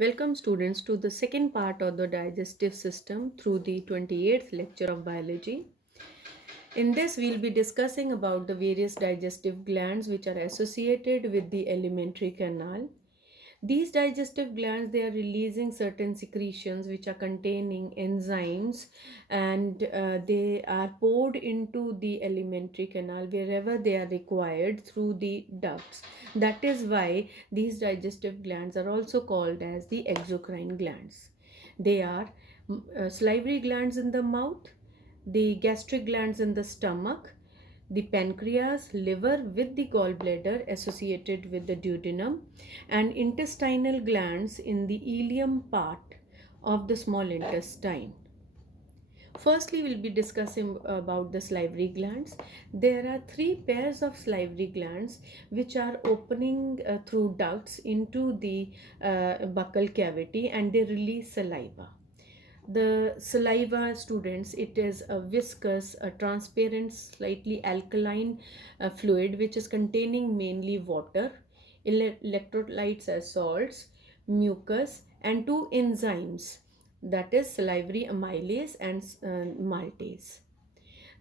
Welcome students to the second part of the digestive system through the 28th lecture of biology. In this we'll be discussing about the various digestive glands which are associated with the alimentary canal. These digestive glands, they are releasing certain secretions which are containing enzymes, and they are poured into the alimentary canal wherever they are required through the ducts. That is why these digestive glands are also called as the exocrine glands. They are salivary glands in the mouth, the gastric glands in the stomach, the pancreas, liver with the gallbladder associated with the duodenum, and intestinal glands in the ileum part of the small intestine. Firstly, we'll be discussing about the salivary glands. There are three pairs of salivary glands which are opening through ducts into the buccal cavity, and they release saliva. The saliva, students, it is a viscous, a transparent, slightly alkaline fluid which is containing mainly water, electrolytes as salts, mucus, and two enzymes, that is salivary amylase and maltase.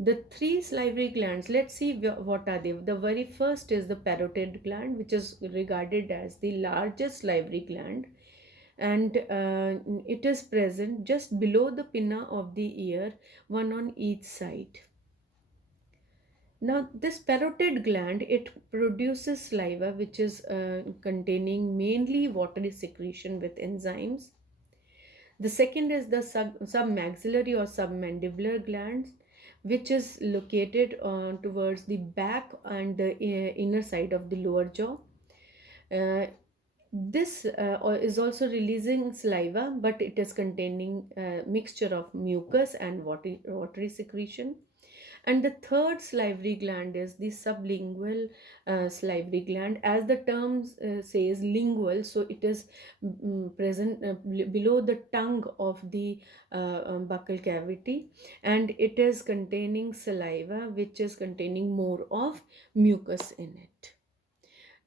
The three salivary glands, let's see what are they. The very first is the parotid gland, which is regarded as the largest salivary gland, and it is present just below the pinna of the ear, one on each side. Now this parotid gland, it produces saliva which is containing mainly watery secretion with enzymes. The second is the submaxillary or submandibular glands, which is located towards the back and the inner side of the lower jaw. uh, this is also releasing saliva, but it is containing a mixture of mucus and watery secretion. And the third salivary gland is the sublingual salivary gland. As the term says, lingual, so it is present below the tongue of the buccal cavity, and it is containing saliva which is containing more of mucus in it.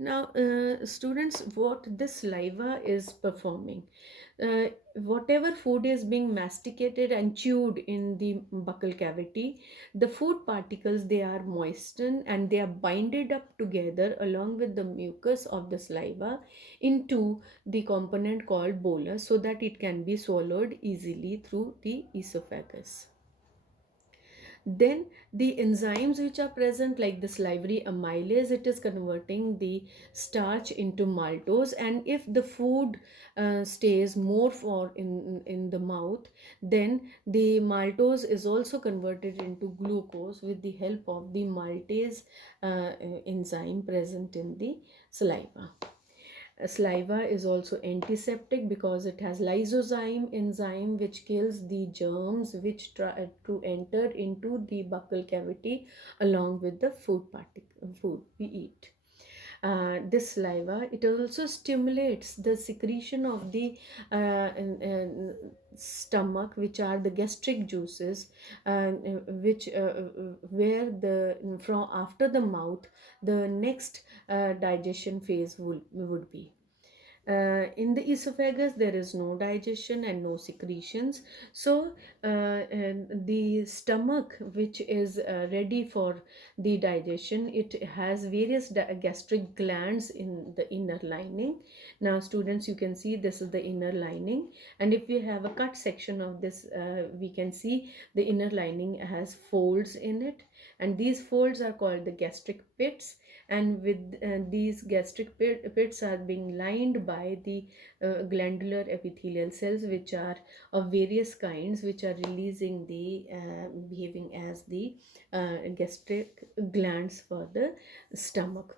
Now, students, what this saliva is performing, whatever food is being masticated and chewed in the buccal cavity, the food particles, they are moistened and they are binded up together along with the mucus of the saliva into the component called bolus, so that it can be swallowed easily through the esophagus. Then the enzymes which are present, like the salivary amylase, it is converting the starch into maltose, and if the food stays more for in the mouth, then the maltose is also converted into glucose with the help of the maltase enzyme present in the saliva. Saliva is also antiseptic because it has lysozyme enzyme which kills the germs which try to enter into the buccal cavity along with the food we eat. This saliva, it also stimulates the secretion of the stomach, which are the gastric juices, which where the from after the mouth the next digestion phase would be. In the esophagus, there is no digestion and no secretions. So, and the stomach, which is ready for the digestion, it has various gastric glands in the inner lining. Now, students, you can see this is the inner lining, and if we have a cut section of this, we can see the inner lining has folds in it, and these folds are called the gastric pits, and with these gastric pits are being lined by the glandular epithelial cells, which are of various kinds, which are releasing the behaving as the gastric glands for the stomach.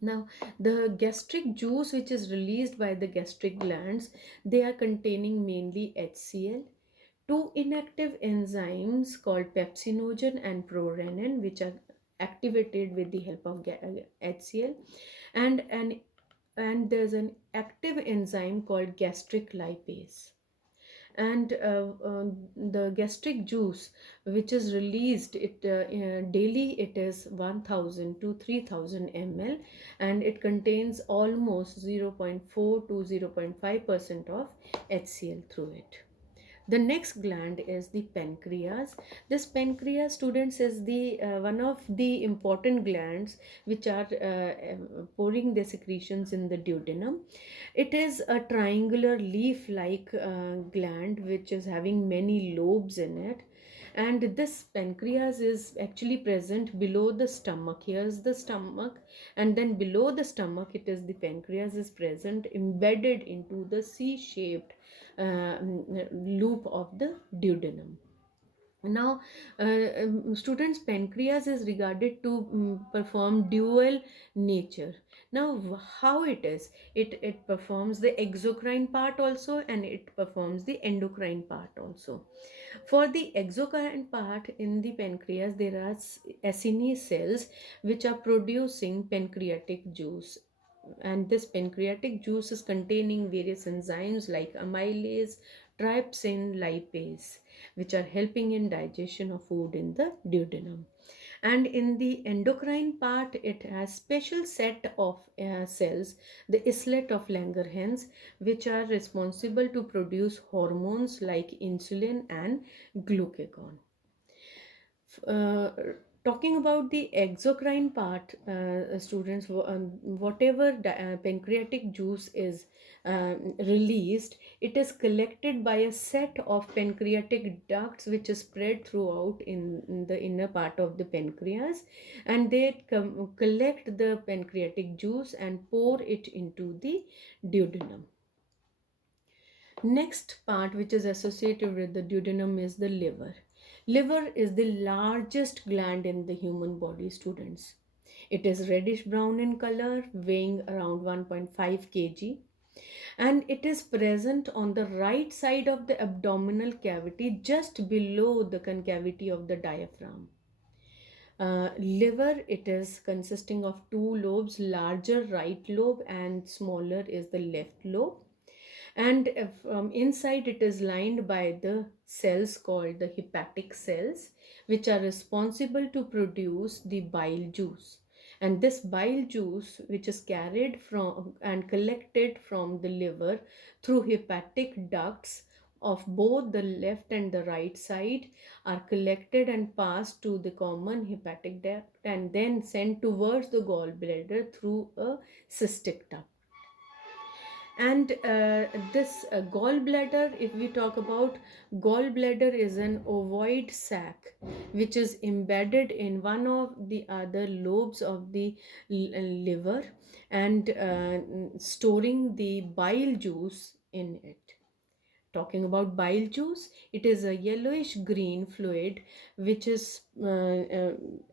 Now, the gastric juice which is released by the gastric glands, they are containing mainly HCl, two inactive enzymes called pepsinogen and prorenin, which are activated with the help of HCl, and and there's an active enzyme called gastric lipase. And the gastric juice which is released, daily it is 1000 to 3000 ml, and it contains almost 0.4 to 0.5% of HCl through it. The next gland is the pancreas. This pancreas, students, is the one of the important glands which are pouring the secretions in the duodenum. It is a triangular leaf-like gland which is having many lobes in it. And this pancreas is actually present below the stomach. Here's the stomach, and then below the stomach, it is the pancreas is present, embedded into the C-shaped loop of the duodenum. Now, students, pancreas is regarded to perform dual nature. Now, how it is? It performs the exocrine part also, and it performs the endocrine part also. For the exocrine part in the pancreas, there are acini cells which are producing pancreatic juice, and this pancreatic juice is containing various enzymes like amylase, trypsin, lipase, which are helping in digestion of food in the duodenum. And in the endocrine part, it has special set of cells, the islet of Langerhans, which are responsible to produce hormones like insulin and glucagon. uh, Talking about the exocrine part, students, whatever pancreatic juice is released, it is collected by a set of pancreatic ducts which is spread throughout in the inner part of the pancreas, and they collect the pancreatic juice and pour it into the duodenum. Next part which is associated with the duodenum is the liver. Liver is the largest gland in the human body, students. It is reddish brown in color, weighing around 1.5 kg, and it is present on the right side of the abdominal cavity, just below the concavity of the diaphragm. Liver, it is consisting of two lobes, larger right lobe and smaller is the left lobe. And inside it is lined by the cells called the hepatic cells, which are responsible to produce the bile juice. And this bile juice, which is carried from and collected from the liver through hepatic ducts of both the left and the right side, are collected and passed to the common hepatic duct and then sent towards the gallbladder through a cystic duct. And this gallbladder, if we talk about, gallbladder is an ovoid sac which is embedded in one of the other lobes of the liver, and storing the bile juice in it. Talking about bile juice, it is a yellowish green fluid which is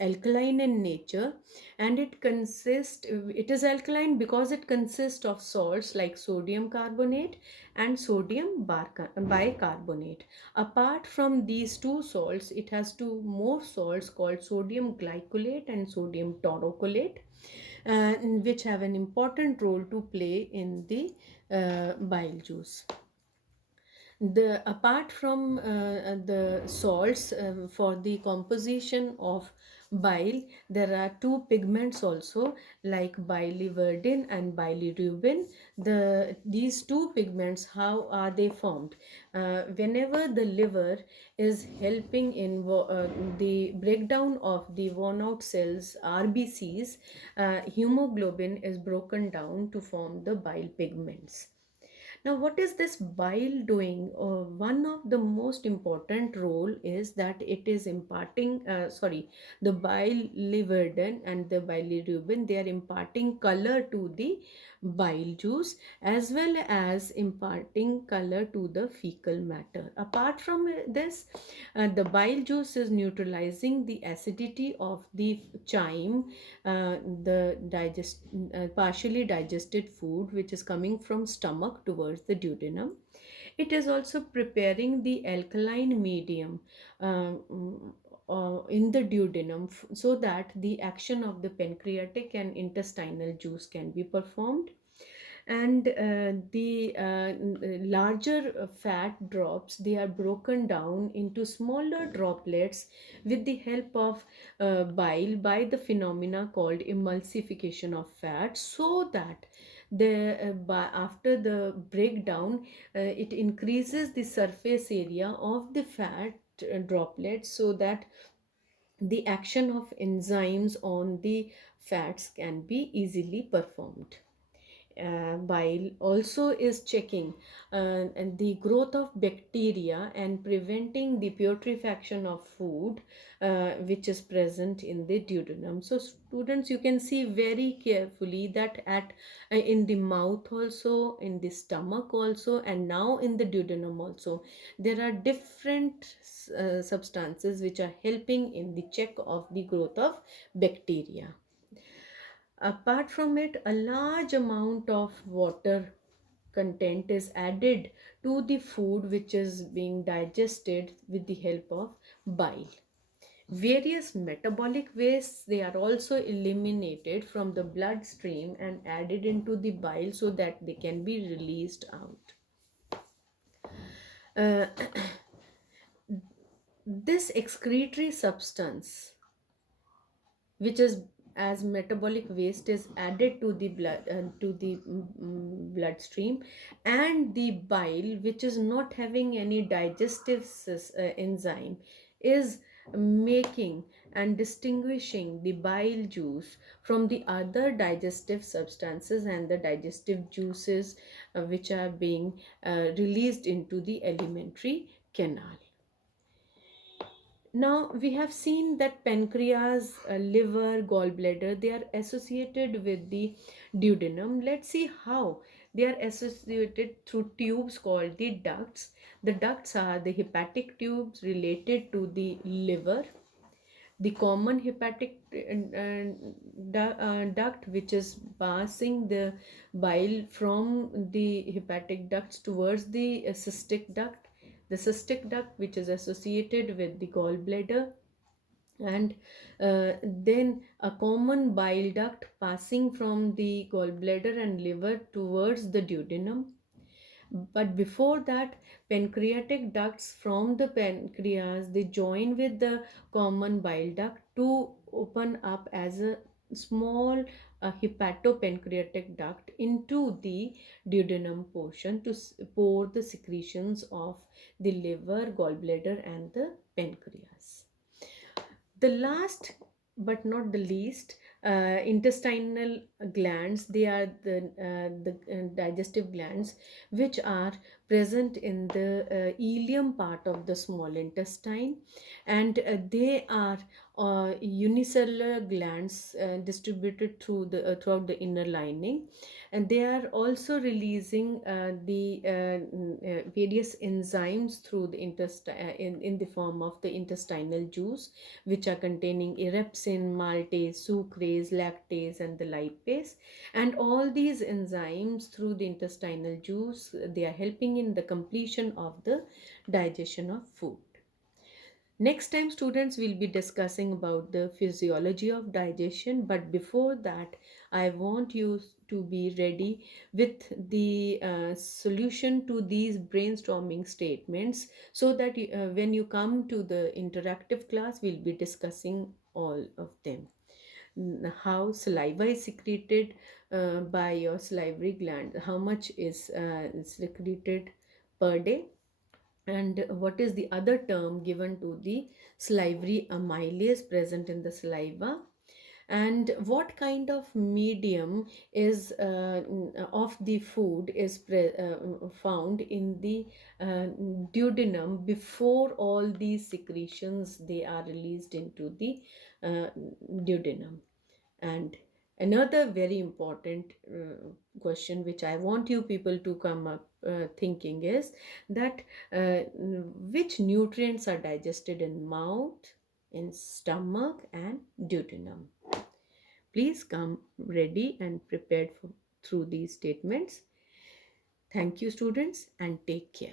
alkaline in nature, and it is alkaline because it consists of salts like sodium carbonate and sodium bicarbonate. Apart from these two salts, it has two more salts called sodium glycolate and sodium taurocolate, which have an important role to play in the bile juice. The apart from the salts, for the composition of bile, there are two pigments also, like biliverdin and bilirubin. These two pigments, how are they formed? Whenever the liver is helping in the breakdown of the worn out cells, RBCs, hemoglobin is broken down to form the bile pigments. Now, what is this bile doing? One of the most important role is that it is imparting, the biliverdin and the bilirubin, they are imparting color to the bile juice as well as imparting color to the fecal matter. Apart from this, the bile juice is neutralizing the acidity of the chyme, the partially digested food which is coming from stomach towards the duodenum. It is also preparing the alkaline medium in the duodenum, so that the action of the pancreatic and intestinal juice can be performed. And the larger fat drops, they are broken down into smaller droplets with the help of bile by the phenomena called emulsification of fat, so that after the breakdown, it increases the surface area of the fat droplets, so that the action of enzymes on the fats can be easily performed. Bile also is checking and the growth of bacteria and preventing the putrefaction of food which is present in the duodenum. So students, you can see very carefully that at in the mouth also, in the stomach also, and now in the duodenum also, there are different substances which are helping in the check of the growth of bacteria. Apart from it, a large amount of water content is added to the food which is being digested with the help of bile. Various metabolic wastes, they are also eliminated from the bloodstream and added into the bile so that they can be released out. Uh, this excretory substance, which is as metabolic waste, is added to the blood to the bloodstream, and the bile, which is not having any digestive enzyme, is making and distinguishing the bile juice from the other digestive substances and the digestive juices which are being released into the alimentary canal. Now we have seen that pancreas, liver, gallbladder, they are associated with the duodenum. Let's see how they are associated through tubes called the ducts. The ducts are the hepatic tubes related to the liver, the common hepatic duct, which is passing the bile from the hepatic ducts towards the cystic duct, the cystic duct which is associated with the gallbladder, and then a common bile duct passing from the gallbladder and liver towards the duodenum. But before that, pancreatic ducts from the pancreas, they join with the common bile duct to open up as a small hepatopancreatic duct into the duodenum portion to pour the secretions of the liver, gallbladder, and the pancreas. The last but not the least, intestinal glands, they are the digestive glands which are present in the ileum part of the small intestine, and they are unicellular glands distributed throughout the inner lining, and they are also releasing the various enzymes through the intestine in the form of the intestinal juice, which are containing erepsin, maltase, sucrase, lactase, and the lipase. And all these enzymes through the intestinal juice, they are helping in the completion of the digestion of food. Next time, students, will be discussing about the physiology of digestion. But before that, I want you to be ready with the solution to these brainstorming statements, so that when you come to the interactive class, we'll be discussing all of them. How saliva is secreted by your salivary gland, how much is secreted per day, and what is the other term given to the salivary amylase present in the saliva, and what kind of medium is of the food is found in the duodenum before all these secretions they are released into the duodenum. And another very important question which I want you people to come up thinking is that which nutrients are digested in mouth, in stomach, and duodenum. Please come ready and prepared through these statements. Thank you, students, and take care.